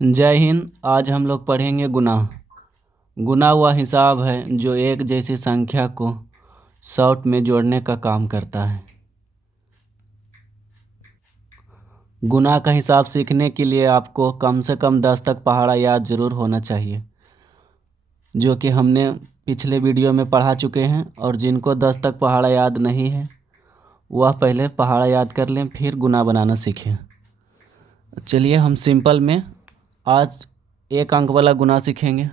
जय हिंद। आज हम लोग पढ़ेंगे गुना। गुना वह हिसाब है जो एक जैसी संख्या को शॉर्ट में जोड़ने का काम करता है। गुना का हिसाब सीखने के लिए आपको कम से कम 10 तक पहाड़ा याद ज़रूर होना चाहिए, जो कि हमने पिछले वीडियो में पढ़ा चुके हैं। और जिनको 10 तक पहाड़ा याद नहीं है वह पहले पहाड़ा याद कर लें, फिर गुना बनाना सीखें। चलिए हम सिंपल में आज एक अंक वाला गुना सीखेंगे।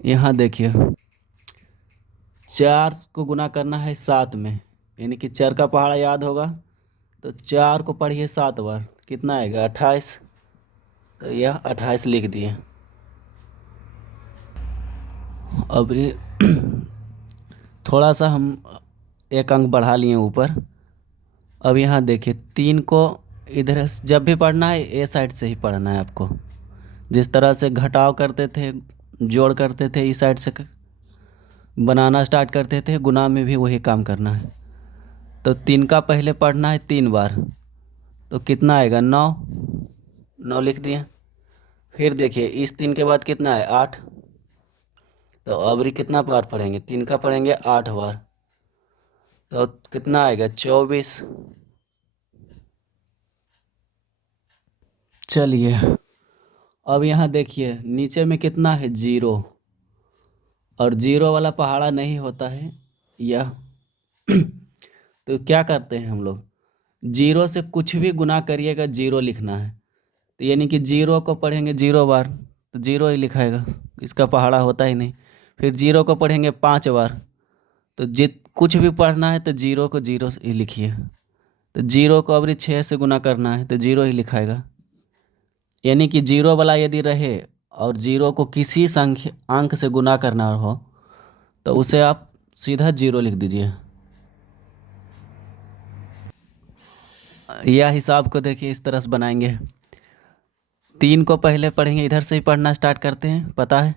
यहाँ देखिए, 4 को गुना करना है 7 में, यानी कि 4 का पहाड़ा याद होगा तो 4 को पढ़िए 7 बार, कितना आएगा 28। तो यह 28 लिख दिए। अब ये थोड़ा सा हम एक अंक बढ़ा लिए ऊपर। अब यहाँ देखिए, 3 को इधर जब भी पढ़ना है ए साइड से ही पढ़ना है आपको। जिस तरह से घटाव करते थे, जोड़ करते थे, इस साइड से बनाना स्टार्ट करते थे, गुना में भी वही काम करना है। तो 3 का पहले पढ़ना है 3 बार, तो कितना आएगा 9। 9 लिख दिए। फिर देखिए, इस 3 के बाद कितना है 8। तो अबरी कितना बार पढ़ेंगे, 3 का पढ़ेंगे 8 बार, तो कितना आएगा 24। चलिए अब यहाँ देखिए, नीचे में कितना है 0, और 0 वाला पहाड़ा नहीं होता है यह। तो क्या करते हैं हम लोग, 0 से कुछ भी गुना करिएगा 0 लिखना है। तो यानी कि 0 को पढ़ेंगे 0 बार तो 0 ही लिखाएगा, इसका पहाड़ा होता ही नहीं। फिर 0 को पढ़ेंगे 5 बार, तो जित कुछ भी पढ़ना है तो 0 को 0 से ही लिखिए। तो 0 को अबरी 6 से गुना करना है तो 0 ही लिखाएगा। यानी कि 0 वाला यदि रहे और 0 को किसी संख्या अंक से गुना करना हो तो उसे आप सीधा 0 लिख दीजिए। यह हिसाब को देखिए, इस तरह से बनाएंगे। 3 को पहले पढ़ेंगे, इधर से ही पढ़ना स्टार्ट करते हैं, पता है।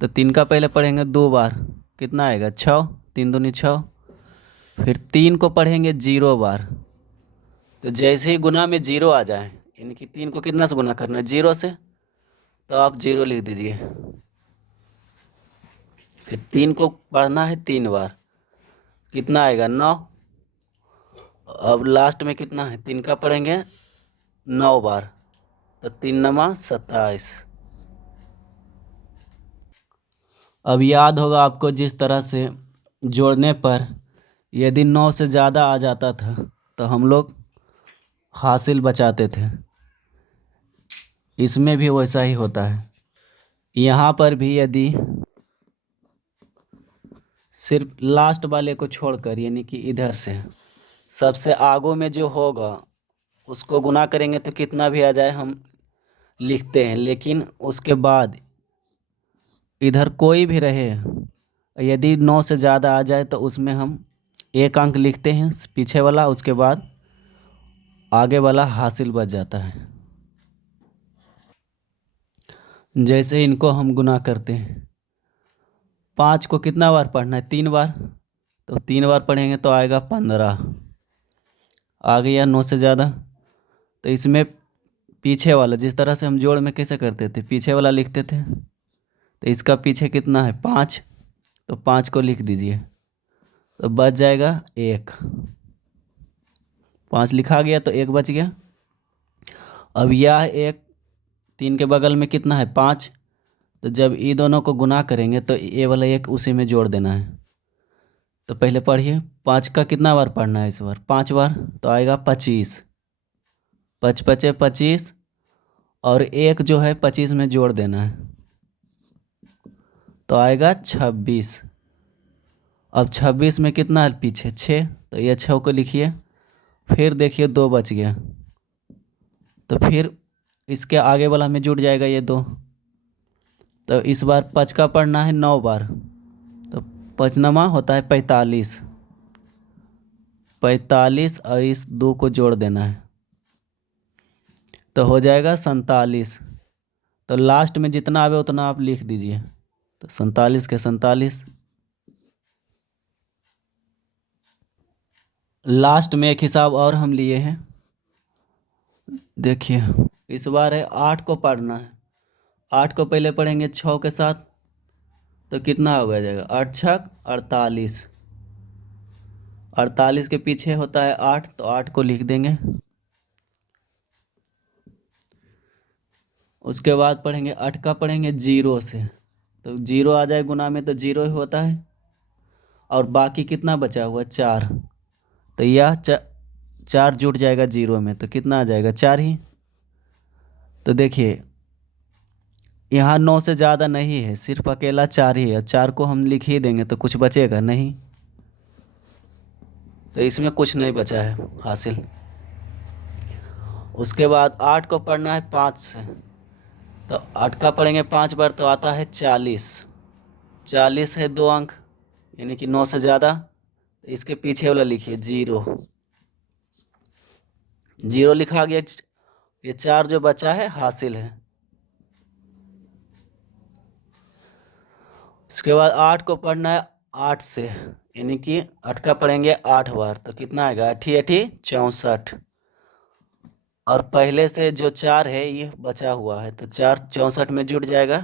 तो 3 का पहले पढ़ेंगे 2 बार, कितना आएगा 6। 3 दूनी 6। फिर 3 को पढ़ेंगे 0 बार, तो जैसे ही गुना में 0 आ जाए, यानी कि 3 को कितना से गुना करना है 0 से, तो आप 0 लिख दीजिए। फिर 3 को पढ़ना है 3 बार, कितना आएगा 9। अब लास्ट में कितना है, 3 का पढ़ेंगे 9 बार, तो 3 नमा 27। अब याद होगा आपको, जिस तरह से जोड़ने पर यदि 9 से ज़्यादा आ जाता था तो हम लोग हासिल बचाते थे, इसमें भी वैसा ही होता है। यहाँ पर भी यदि सिर्फ लास्ट वाले को छोड़कर, यानी कि इधर से सबसे आगों में जो होगा उसको गुना करेंगे तो कितना भी आ जाए हम लिखते हैं। लेकिन उसके बाद इधर कोई भी रहे, यदि 9 से ज़्यादा आ जाए तो उसमें हम एक अंक लिखते हैं पीछे वाला, उसके बाद आगे वाला हासिल बच जाता है। जैसे इनको हम गुना करते हैं, 5 को कितना बार पढ़ना है 3 बार, तो 3 बार पढ़ेंगे तो आएगा 15। आ गया 9 से ज़्यादा, तो इसमें पीछे वाला, जिस तरह से हम जोड़ में कैसे करते थे, पीछे वाला लिखते थे, तो इसका पीछे कितना है 5, तो 5 को लिख दीजिए, तो बच जाएगा 1। 5 लिखा गया तो 1 बच गया। अब यह 1 3 के बगल में कितना है 5, तो जब ये दोनों को गुना करेंगे तो ये वाला 1 उसी में जोड़ देना है। तो पहले पढ़िए, 5 का कितना बार पढ़ना है इस बार 5 बार, तो आएगा 25। 5 पचे 25, और 1 जो है 25 में जोड़ देना है, तो आएगा 26। अब 26 में कितना है पीछे 6, तो ये 6 को लिखिए। फिर देखिए 2 बच गया, तो फिर इसके आगे वाला में जुड़ जाएगा ये 2। तो इस बार 5 का पढ़ना है 9 बार, तो 5 नमा होता है 45। 45 और इस 2 को जोड़ देना है, तो हो जाएगा 47। तो लास्ट में जितना आवे उतना आप लिख दीजिए, तो 47 के 47। लास्ट में एक हिसाब और हम लिए हैं, देखिए इस बार है 8 को पढ़ना है। 8 को पहले पढ़ेंगे 6 के साथ, तो कितना हो जाएगा 8 छक 48। 48 के पीछे होता है 8, तो 8 को लिख देंगे। उसके बाद पढ़ेंगे 8 का पढ़ेंगे 0 से, तो 0 आ जाए गुना में तो 0 ही होता है। और बाकी कितना बचा हुआ 4, तो यह 4 जुट जाएगा 0 में, तो कितना आ जाएगा 4 ही। तो देखिए यहाँ 9 से ज़्यादा नहीं है, सिर्फ अकेला 4 ही है। 4 को हम लिख ही देंगे तो कुछ बचेगा नहीं, तो इसमें कुछ नहीं बचा है हासिल। उसके बाद 8 को पढ़ना है 5 से, तो 8 का पढ़ेंगे 5 बार तो आता है 40। 40 है 2 अंक, यानी कि 9 से ज़्यादा। इसके पीछे वाला लिखिए 0। 0 लिखा गया, ये 4 जो बचा है हासिल है। उसके बाद 8 को पढ़ना है 8 से, यानी कि 8 का पढ़ेंगे 8 बार, तो कितना आएगा 8 8 64। और पहले से जो 4 है ये बचा हुआ है, तो 4 64 में जुट जाएगा,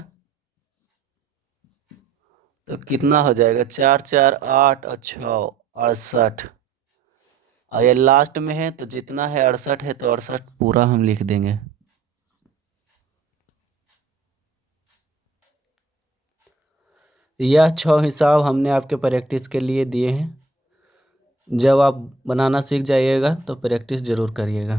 तो कितना हो जाएगा 4 4 8 और 6 68। और ये लास्ट में है तो जितना है 68 है, तो 68 पूरा हम लिख देंगे। यह 6 हिसाब हमने आपके प्रैक्टिस के लिए दिए हैं। जब आप बनाना सीख जाइएगा तो प्रैक्टिस ज़रूर करिएगा।